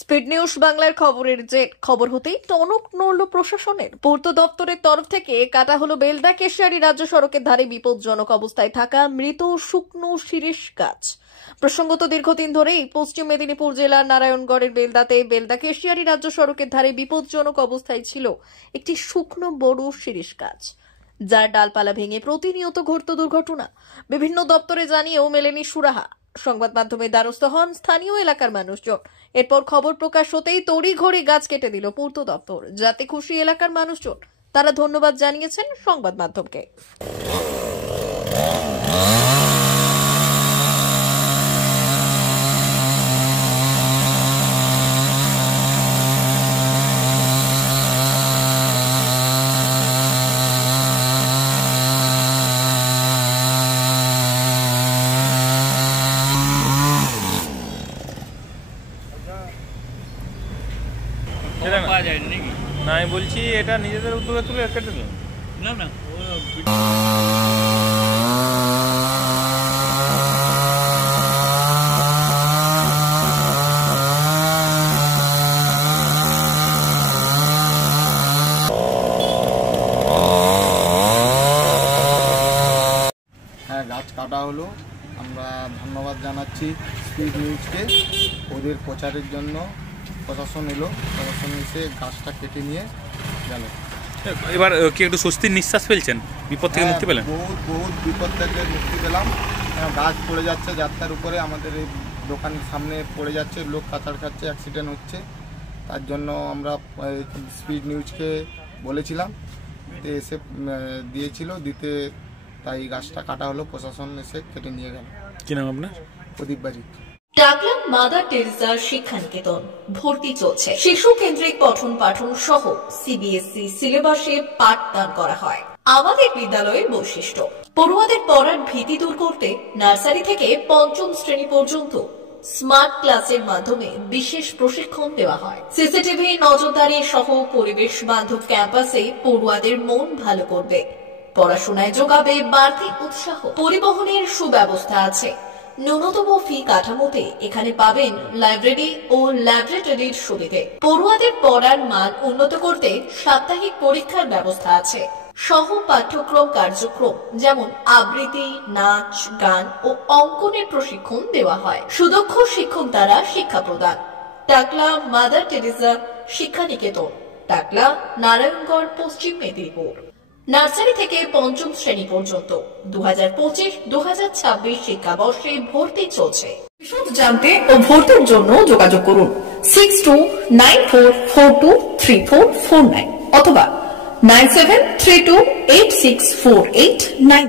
Speed news বাংলার খবরের যে খবর হতেই টনক নড়ল প্রশাসনের। পূর্ত দপ্তরের তরফ থেকে কাটা হলো বেলদা কেশিয়ারি রাজ্য সড়কের ধারে বিপজ্জনক অবস্থায় থাকা মৃত শুকনো শিরীষ গাছ। প্রসঙ্গত দীর্ঘদিন ধরেই পশ্চিম মেদিনীপুর জেলার নারায়ণগড়ের বেলদাতে বেলদা কেশিয়ারি রাজ্য সড়কের ধারে বিপজ্জনক অবস্থায় ছিল একটি শুকনো বড় শিরীষ গাছ, যার ডালপালা ভেঙে প্রতিনিয়ত ঘটত দুর্ঘটনা। বিভিন্ন দপ্তরে জানিয়েও মেলেনি সুরাহা। সংবাদ মাধ্যমে দ্বারস্থ হন স্থানীয় এলাকার মানুষজন। এরপর খবর প্রকাশ হতেই তড়িঘড়ি গাছ কেটে দিল পূর্ত দপ্তর, যাতে খুশি এলাকার মানুষজন। তারা ধন্যবাদ জানিয়েছেন সংবাদ মাধ্যমকে। না আমি বলছি এটা নিজেদের উদ্যোগে তুলে কেটে দিন। না না হ্যাঁ, গাছ কাটা হলো। আমরা ধন্যবাদ জানাচ্ছি স্পিড নিউজকে। ওদের প্রচারের জন্য প্রশাসন এলো, প্রশাসন এসে গাছটা কেটে নিয়ে গেল। এবার কি একটু স্বস্তির নিঃশ্বাস ফেলছেন? বিপদ থেকে মুক্তি পেলেন? বহুত বিপদ থেকে মুক্তি পেলাম। গাছ পড়ে যাচ্ছে যাত্রার উপরে, আমাদের এই দোকানের সামনে পড়ে যাচ্ছে, লোক কাঁচার খাচ্ছে, অ্যাক্সিডেন্ট হচ্ছে। তার জন্য আমরা স্পিড নিউজকে বলেছিলাম, এসে দিয়েছিল দিতে, তাই গাছটা কাটা হলো। প্রশাসন এসে কেটে নিয়ে গেল। কি নাম আপনার? প্রদীপ বাড়ি। টাকলা মাদার টেরেসার শিক্ষানিকেতন ভর্তি চলছে। শিশু কেন্দ্রিক পঠন পাঠন সহ সিবিএসই সিলেবাসে পাঠদান করা হয়। আমাদের বিদ্যালয়ের বৈশিষ্ট্য, পড়ুয়াদের পড়ার ভীতি দূর করতে নার্সারি থেকে পঞ্চম শ্রেণী পর্যন্ত স্মার্ট ক্লাসের মাধ্যমে বিশেষ প্রশিক্ষণ দেওয়া হয়। সিসিটিভি নজরদারি সহ পরিবেশ বান্ধব ক্যাম্পাসে পড়ুয়াদের মন ভালো করবে, পড়াশোনায় যোগাবে বাড়তি উৎসাহ। পরিবহনের সুব্যবস্থা আছে। ন্যূনতম ফি কাঠামোতে এখানে পাবেন লাইব্রেরি ও ল্যাবরেটরির সুবিধে। পড়ুয়াদের পড়ার মান উন্নত করতে সাপ্তাহিক পরীক্ষার ব্যবস্থা আছে। সহ পাঠ্যক্রম কার্যক্রম যেমন আবৃত্তি, নাচ, গান ও অঙ্কনের প্রশিক্ষণ দেওয়া হয়। সুদক্ষ শিক্ষক দ্বারা শিক্ষা প্রদান। টাকলা মাদার টেরেসা শিক্ষানিকেতন, টাকলা, নারায়ণগড়, পশ্চিম মেদিনীপুর। নার্সারি থেকে পঞ্চম শ্রেণী পর্যন্ত 2025-2026 শিক্ষাবর্ষে ভর্তি চলছে। বিশদ জানতে ও ভর্তির জন্য যোগাযোগ করুন 6294423449 অথবা 9732864849।